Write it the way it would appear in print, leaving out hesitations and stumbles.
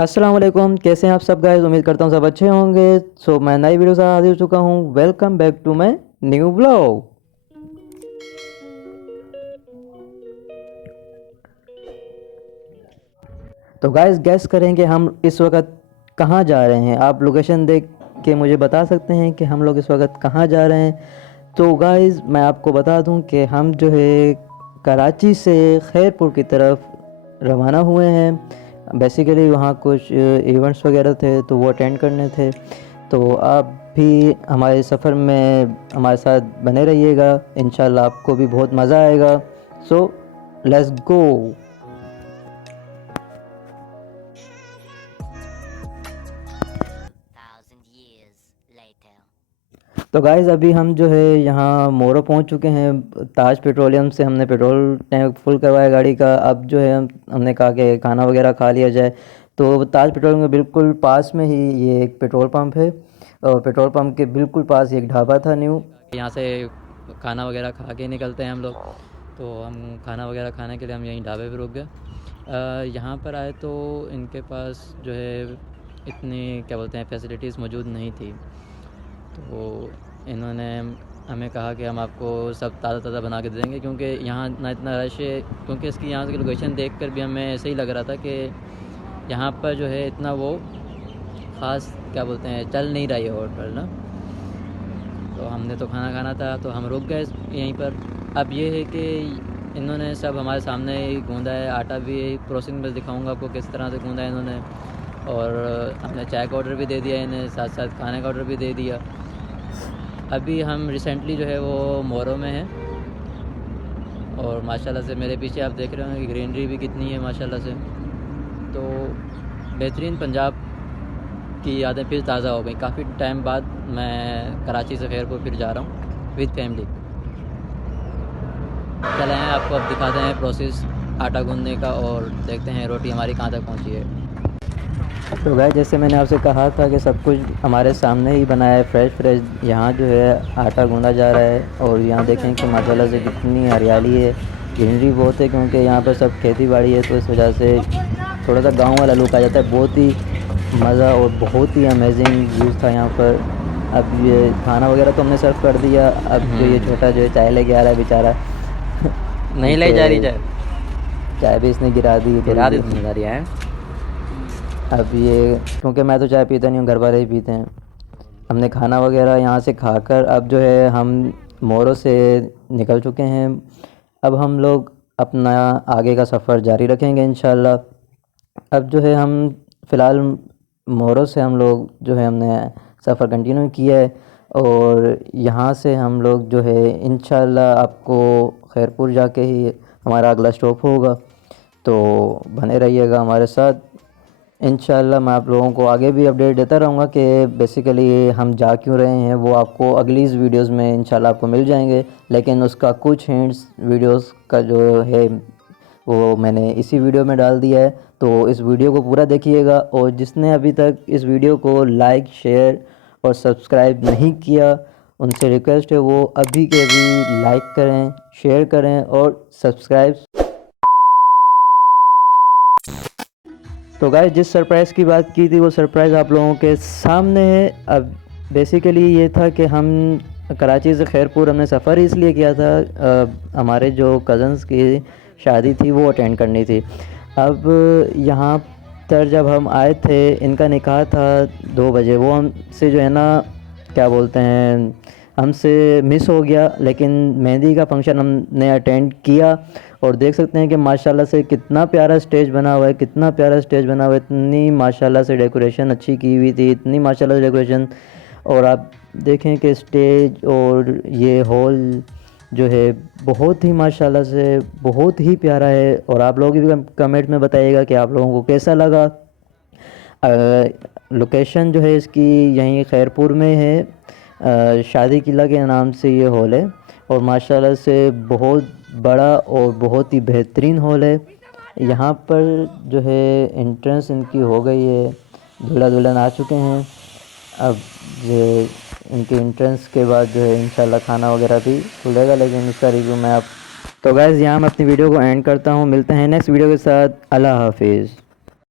अस्सलाम वालेकुम, कैसे हैं आप सब गाइस। उम्मीद करता हूँ सब अच्छे होंगे। मैं नई वीडियो से हाजिर हो चुका हूँ। Welcome back to my new blog. तो गाइस गैस करें कि हम इस वक्त कहाँ जा रहे हैं। आप लोकेशन देख के मुझे बता सकते हैं कि हम लोग इस वक्त कहाँ जा रहे हैं। तो गाइस मैं आपको बता दूं कि हम जो है कराची से खैरपुर की तरफ रवाना हुए हैं। बेसिकली वहाँ कुछ इवेंट्स वगैरह थे तो वो अटेंड करने थे। तो आप भी हमारे सफ़र में हमारे साथ बने रहिएगा, इंशाल्लाह आपको भी बहुत मज़ा आएगा। So let's go. तो गाइज़ अभी हम जो है यहाँ मोरो पहुँच चुके हैं। ताज पेट्रोलियम से हमने पेट्रोल टैंक फुल करवाया गाड़ी का। अब जो है हमने कहा कि खाना वगैरह खा लिया जाए। तो ताज पेट्रोलियम के बिल्कुल पास में ही ये एक पेट्रोल पंप है, और पेट्रोल पंप के बिल्कुल पास एक ढाबा था न्यू। यहाँ से खाना वगैरह खा के निकलते हैं हम लोग। तो हम खाना वगैरह खाने के लिए हम यहीं ढाबे पे रुक गए। यहाँ पर आए तो इनके पास जो है इतनी क्या बोलते हैं फैसिलिटीज़ मौजूद नहीं थी। तो इन्होंने हमें कहा कि हम आपको सब ताज़ा ताज़ा बना के दे देंगे, क्योंकि यहाँ ना इतना रश है। क्योंकि इसकी यहाँ की लोकेशन देख कर भी हमें ऐसे ही लग रहा था कि यहाँ पर जो है इतना वो ख़ास क्या बोलते हैं चल नहीं रहा है होटल ना। तो हमने तो खाना खाना था तो हम रुक गए यहीं पर। अब ये है कि इन्होंने सब हमारे सामने ही गूँधा है। आटा भी प्रोसेसिंग में दिखाऊंगा आपको किस तरह से गूँधा है इन्होंने। और हमने चाय का ऑर्डर भी दे दिया इन्हें, साथ साथ खाने का ऑर्डर भी दे दिया। अभी हम रिसेंटली जो है वो मोरो में हैं, और माशाल्लाह से मेरे पीछे आप देख रहे होंगे कि ग्रीनरी भी कितनी है माशाल्लाह से। तो बेहतरीन पंजाब की यादें फिर ताज़ा हो गई। काफ़ी टाइम बाद मैं कराची से खैरपुर फिर जा रहा हूँ विद फैमिली। चले हैं आपको अब दिखाते हैं प्रोसेस आटा गूंदने का, और देखते हैं रोटी हमारी कहाँ तक पहुँची है। तो गाइस जैसे मैंने आपसे कहा था कि सब कुछ हमारे सामने ही बनाया है, फ्रेश फ्रेश। यहाँ जो है आटा गूंदा जा रहा है, और यहाँ देखें कि माशाल्लाह से कितनी हरियाली है, ग्रीनरी बहुत है। क्योंकि यहाँ पर सब खेती बाड़ी है, तो इस वजह से थोड़ा सा गांव वाला लुक आ जाता है। बहुत ही मज़ा और बहुत ही अमेजिंग व्यूज़ था यहाँ पर। अब ये खाना वगैरह तो हमने सर्व कर दिया। अब जो ये छोटा जो है चाय लेके आ रहा है बेचारा नहीं ले जा रही चाय भी इसने गिरा दी है। अब ये क्योंकि मैं तो चाय पीता नहीं हूँ, घर वाले ही पीते हैं। हमने खाना वगैरह यहाँ से खाकर अब जो है हम मोरो से निकल चुके हैं। अब हम लोग अपना आगे का सफ़र जारी रखेंगे इंशाल्लाह। अब जो है हम फ़िलहाल मोरो से हम लोग जो है हमने सफ़र कंटिन्यू किया है, और यहाँ से हम लोग जो है इंशाल्लाह आपको खैरपुर जाके ही हमारा अगला स्टॉप होगा। तो बने रहिएगा हमारे साथ। इंशाल्लाह मैं आप लोगों को आगे भी अपडेट देता रहूँगा कि बेसिकली हम जा क्यों रहे हैं। वो आपको अगली इस वीडियोस में इंशाल्लाह आपको मिल जाएंगे, लेकिन उसका कुछ हिंट्स वीडियोस का जो है वो मैंने इसी वीडियो में डाल दिया है। तो इस वीडियो को पूरा देखिएगा, और जिसने अभी तक इस वीडियो को लाइक शेयर और सब्सक्राइब नहीं किया, उनसे रिक्वेस्ट है वो अभी के अभी लाइक करें, शेयर करें और सब्सक्राइब। तो गाइस जिस सरप्राइज़ की बात की थी वो सरप्राइज़ आप लोगों के सामने है। अब बेसिकली ये था कि हम कराची से खैरपुर हमने सफ़र इसलिए किया था, हमारे जो कज़न्स की शादी थी वो अटेंड करनी थी। अब यहाँ पर जब हम आए थे, इनका निकाह था 2 बजे। वो हमसे जो है ना क्या बोलते हैं हमसे मिस हो गया, लेकिन मेहंदी का फंक्शन हमने अटेंड किया। और देख सकते हैं कि माशाल्लाह से कितना प्यारा स्टेज बना हुआ है, कितना प्यारा स्टेज बना हुआ है। इतनी माशाल्लाह से डेकोरेशन अच्छी की हुई थी, इतनी माशाल्लाह से डेकोरेशन। और आप देखें कि स्टेज और ये हॉल जो है बहुत ही माशाल्लाह से बहुत ही प्यारा है। और आप लोग भी कमेंट में बताइएगा कि आप लोगों को कैसा लगा। लोकेशन जो है इसकी यहीं खैरपुर में है। शादी किला के नाम से ये हॉल है, और माशाल्लाह से बहुत बड़ा और बहुत ही बेहतरीन हॉल है। यहाँ पर जो है एंट्रेंस इनकी हो गई है, दूल्हा दुल्हन आ चुके हैं। अब ये इनके एंट्रेंस के बाद जो है इंशाल्लाह खाना वगैरह भी खुलेगा, लेकिन उसका रिव्यू मैं आप। तो गाइज़ यहाँ मैं अपनी वीडियो को एंड करता हूँ। मिलते हैं नेक्स्ट वीडियो के साथ। अल्लाह हाफिज़।